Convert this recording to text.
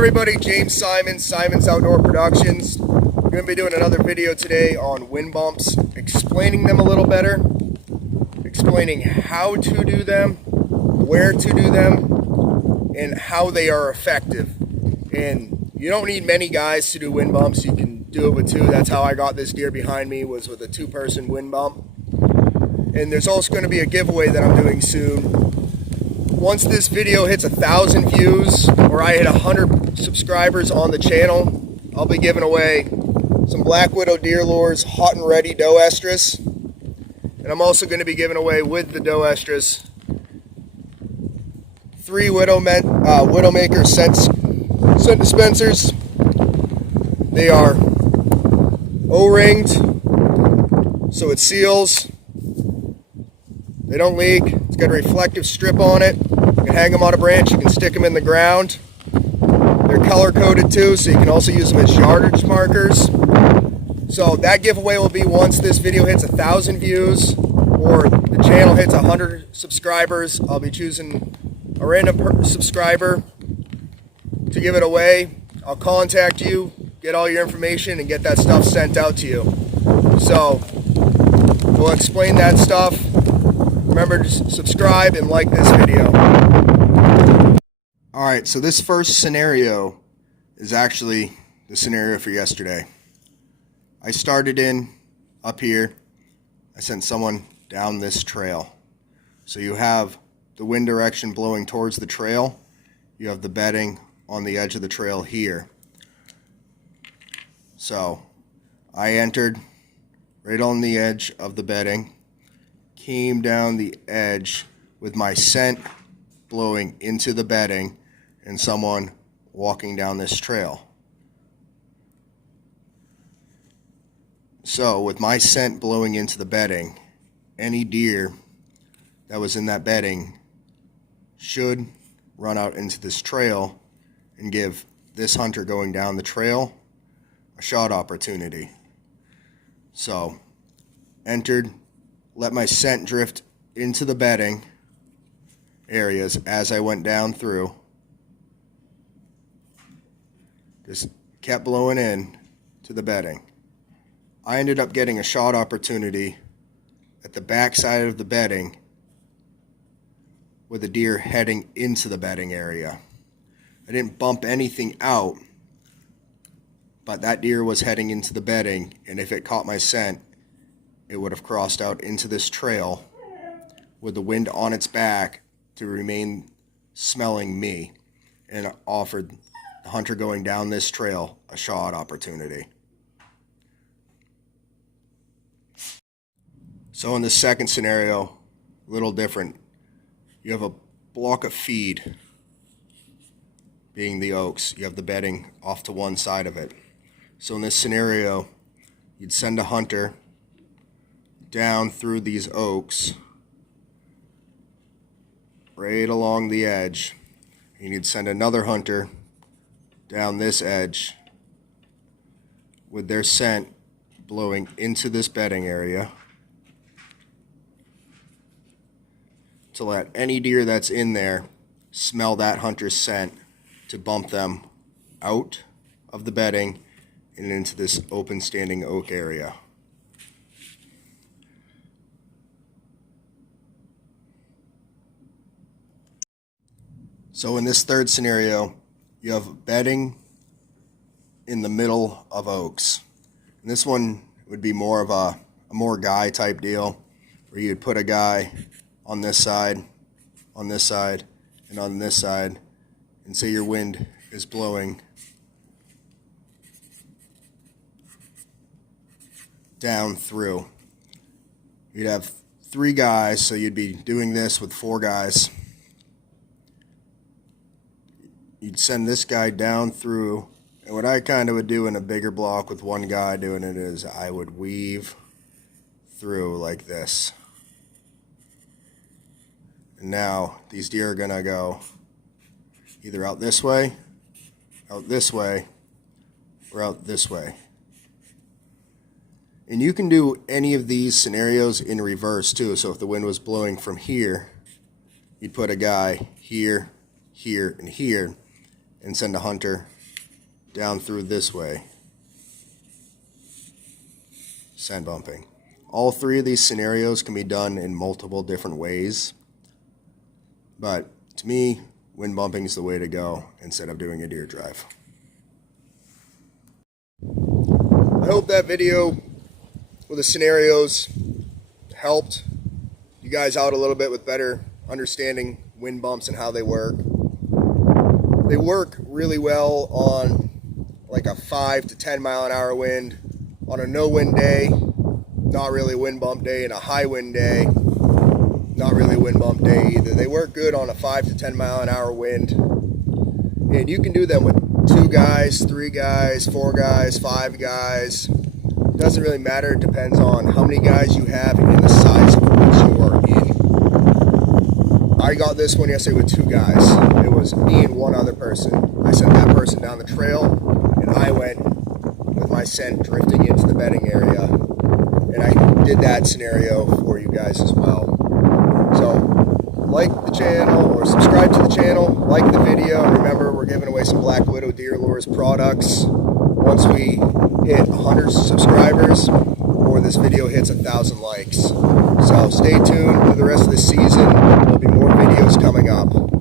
everybody, James Simon's Outdoor Productions. I'm going to be doing another video today on wind bumps, explaining them a little better, explaining how to do them, where to do them, and how they are effective. And you don't need many guys to do wind bumps. You can do it with two. That's how I got this deer behind me, was with a two-person wind bump. And there's also going to be a giveaway that I'm doing soon. Once this video hits 1,000 views, or I hit 100 subscribers on the channel, I'll be giving away some Black Widow deer lures, hot and ready doe estrus. And I'm also going to be giving away, with the doe estrus, 3 Widowmaker scent dispensers. They are O-ringed, so it seals. They don't leak. It's got a reflective strip on it. You can hang them on a branch. You can stick them in the ground. They're color coded too, so you can also use them as yardage markers. So that giveaway will be once this video hits 1,000 views or the channel hits 100 subscribers. I'll be choosing a random subscriber to give it away. I'll contact you, get all your information, and get that stuff sent out to you. So we'll explain that stuff. Remember to subscribe and like this video. Alright, so this first scenario is actually the scenario for yesterday. I started in up here. I sent someone down this trail. So you have the wind direction blowing towards the trail. You have the bedding on the edge of the trail here. So I entered right on the edge of the bedding, came down the edge with my scent blowing into the bedding and someone walking down this trail. So with my scent blowing into the bedding, any deer that was in that bedding should run out into this trail and give this hunter going down the trail a shot opportunity. So entered, let my scent drift into the bedding areas as I went down through. Just kept blowing in to the bedding. I ended up getting a shot opportunity at the back side of the bedding with a deer heading into the bedding area. I didn't bump anything out, but that deer was heading into the bedding, and if it caught my scent, it would have crossed out into this trail with the wind on its back to remain smelling me, and offered the hunter going down this trail a shot opportunity. So in the second scenario, a little different. You have a block of feed, being the oaks. You have the bedding off to one side of it. So in this scenario, you'd send a hunter down through these oaks, right along the edge. And you'd send another hunter down this edge with their scent blowing into this bedding area to let any deer that's in there smell that hunter's scent to bump them out of the bedding and into this open standing oak area. So in this third scenario, you have bedding in the middle of oaks. And this one would be more of a more guy type deal, where you'd put a guy on this side, and on this side, and say your wind is blowing down through. You'd have 3 guys, so you'd be doing this with 4 guys. You'd send this guy down through, and what I kind of would do in a bigger block with one guy doing it is I would weave through like this. And now these deer are going to go either out this way, or out this way. And you can do any of these scenarios in reverse too. So if the wind was blowing from here, you'd put a guy here, here, and here, and send a hunter down through this way. Scent bumping. All three of these scenarios can be done in multiple different ways, but to me, wind bumping is the way to go instead of doing a deer drive. I hope that video with the scenarios helped you guys out a little bit with better understanding wind bumps and how they work. They work really well on like a 5 to 10 mile an hour wind, on a no wind day, not really a wind bump day, and a high wind day, not really a wind bump day either. They work good on a 5 to 10 mile an hour wind, and you can do them with 2 guys, 3 guys, 4 guys, 5 guys. Doesn't really matter. It depends on how many guys you have and the size of woods you are in. I got this one yesterday with 2 guys. It was me and one other person. I sent that person down the trail, and I went with my scent drifting into the bedding area, and I did that scenario for you guys as well. So like the channel or subscribe to the channel, like the video, and remember we're giving away some Black Widow Deer Lures products once we hit 100 subscribers or this video hits 1,000 likes. So stay tuned for the rest of the season. There'll be more videos coming up.